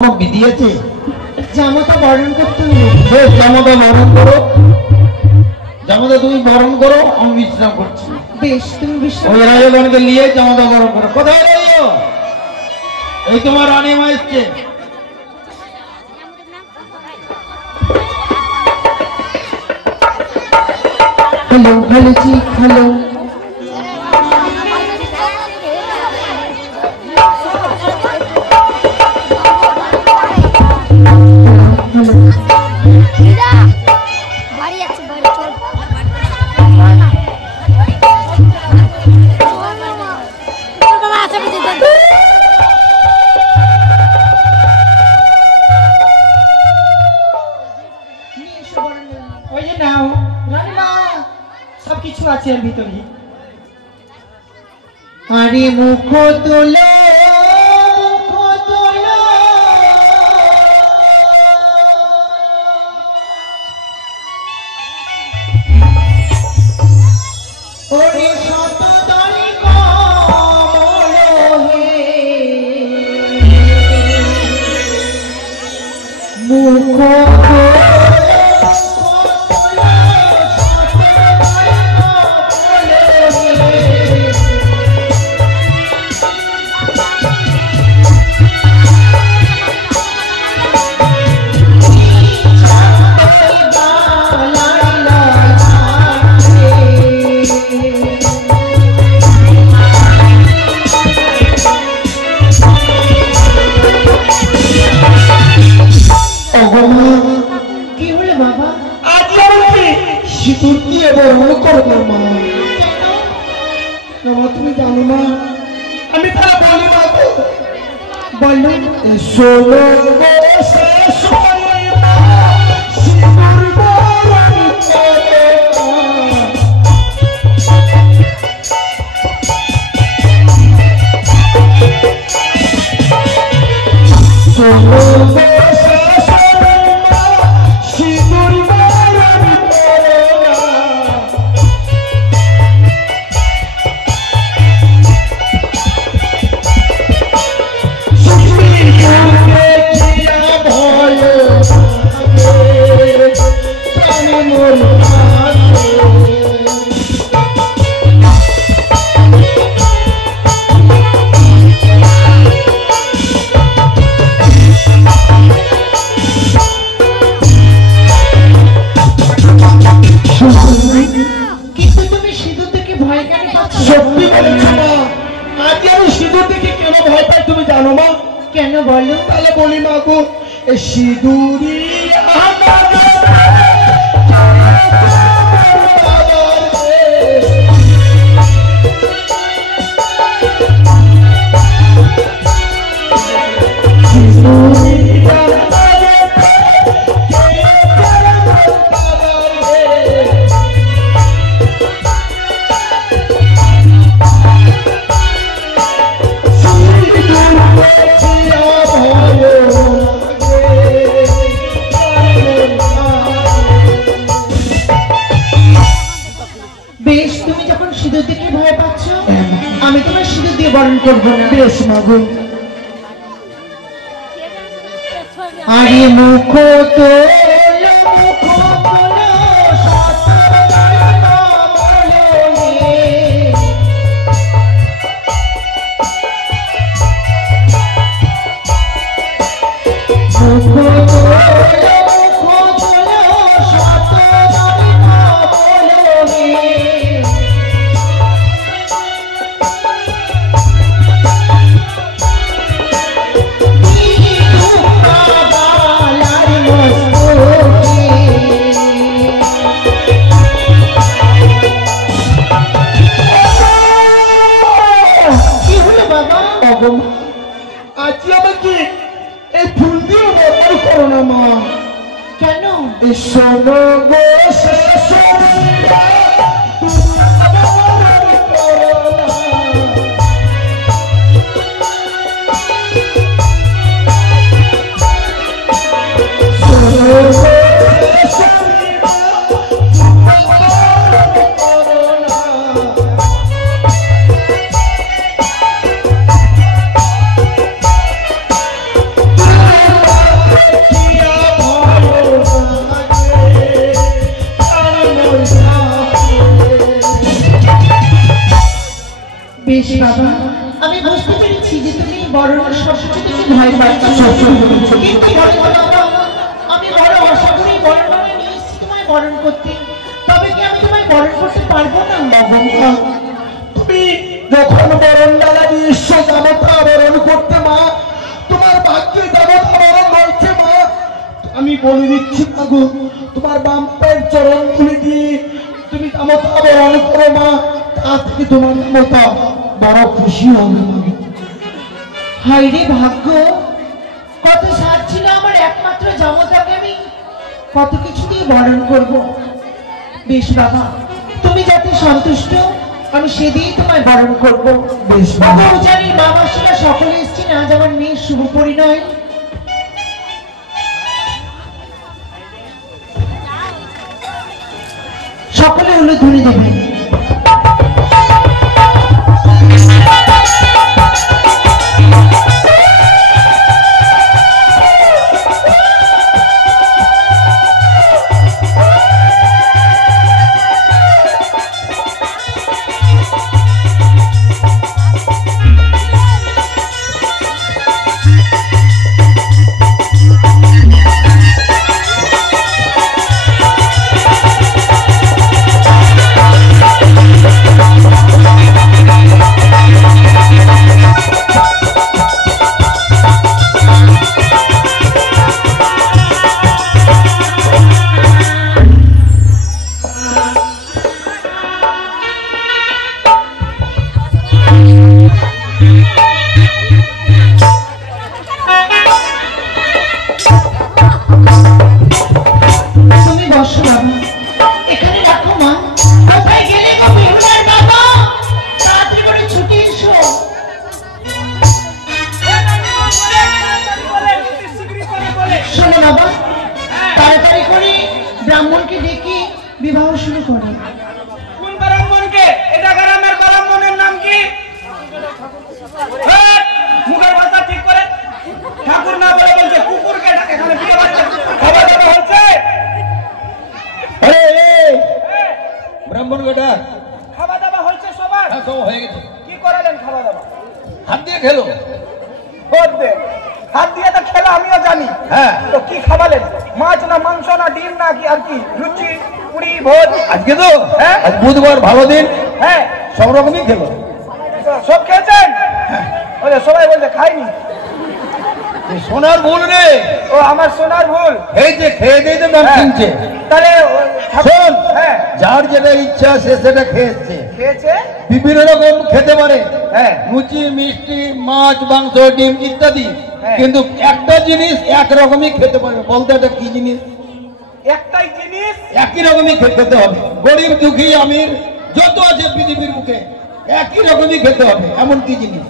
দিয়েছে জামাতা বরণ করতে হবে। বেশ, জামাতা বরণ করো, জামাতা তুমি বরণ করো, আমি বিশ্রাম করছি। বেশ, তুমি বিশ্রাম। ওই রাজগণকে নিয়ে জামাতা বরণ করো। কোথায় রইল? এই তোমার রানীমা এসছে। হ্যালো হ্যালো জি হ্যালো। ওই যে নাও রানীমা, সবকিছু আছে এর ভিতরে। আরে মুখ তোলো ওরে শতদলে কমল হে, মুখ সিঁদুর দিয়ে বরণ করবো মা। তুমি জানো মা, আমি তারা বলি মা তো বলো শোনো সিঁদুর বরণ কেন বলো? তাহলে বলি মা গো, সিঁদুরি বেশ, তুমি যখন সিঁদুর দেখে ভয় পাচ্ছ, আমি তোমার সিঁদুর দিয়ে বরণ করবো না। বেশ মাগো। আরে মুখ তো আজকে আমাকে এই ফুল দিয়ে বরণ করো না মা। কেন? শোনো গো বেশ বাবা, আমি বুঝতে পেরেছি যে তুমি বরণ সবকিছু থেকে ভয় পাচ্ছ, কিন্তু বাবা আমি বড় আশা করি বরণ নিয়ে এসেছি তোমায় বরণ করতে। তবে কি আমি তোমায় বরণ করতে পারবো না? তুমি যখন বরণ ডালা নিয়ে এসছো জামাতা বরণ করতে মা, তোমার ভাগ্যে জামাতা বরণ হয়েছে মা। আমি বলে দিচ্ছি মাগো, তোমার বাম পায়ের চরণ তুলে দিয়ে তুমি জামাতা বরণ করো মা, তা থেকে তোমার জামাতা বড় খুশি হবে মাগো। হায় রে ভাগ্য, কত সাথ ছিল আমার একমাত্র জামাতাকে আমি কত কিছু দিয়ে বরণ করব। বেশ বাবা, তুমি যাতে সন্তুষ্ট আমি সেদিনই তোমায় বরণ করব। বেশ বাবা, জানি মা মাসিরা সকলে এসছি না আজ আমার মেয়ের শুভ পরিণয়। সকলে হলো ধরে দেবেন। ব্রাহ্মণকে ডেকে বিবাহ শুরু করে। কোন ব্রাহ্মণকে? এটা গ্রামের ব্রাহ্মণের নাম কি? মুখের ভাষা ঠিক করে। ঠাকুর না বলে বলছে কুকুরকে ডাকে। এখানে বিয়ে বাড়িতে খাওয়া দাওয়া হচ্ছে। ব্রাহ্মণ বেটা খাওয়া দাওয়া হচ্ছে সবার? হ্যাঁ, সব হয়ে গেছে। কি করালেন খাওয়া দাওয়া? হাত দিয়ে খেলো। হাত দিয়ে তো খেলা আমিও জানি। হ্যাঁ, তো কি খাওয়ালেন? মাছ না মাংস না ডিম না কি আর কি? লুচি পুরি ভোজ? আজকে তো হ্যাঁ, আজ বুধবার, ভালো দিন। হ্যাঁ, সব রকমই খেলো। সব খেয়েছেন? ওরে সবাই বলছে খাইনি। সোনার ভুল রে। ও আমার সোনার ভুল। এই যে খেয়ে দিয়ে তো নাম কিনছে। তাহলে শোন, হ্যাঁ, যার যেটা ইচ্ছা সে সেটা খেয়েছে। খেয়েছে বিভিন্ন রকম খেতে পারে। হ্যাঁ, লুচি, মিষ্টি, মাছ, মাংস, ডিম ইত্যাদি। হ্যাঁ। কিন্তু একটা জিনিস একরকমই খেতে পারবে। বলতে এটা কি জিনিস? একটাই জিনিস একই রকমই খেতে হবে। গরিব, দুঃখী, আমির যত আছে পৃথিবীর মুখে একই রকমই খেতে হবে। এমন কি জিনিস?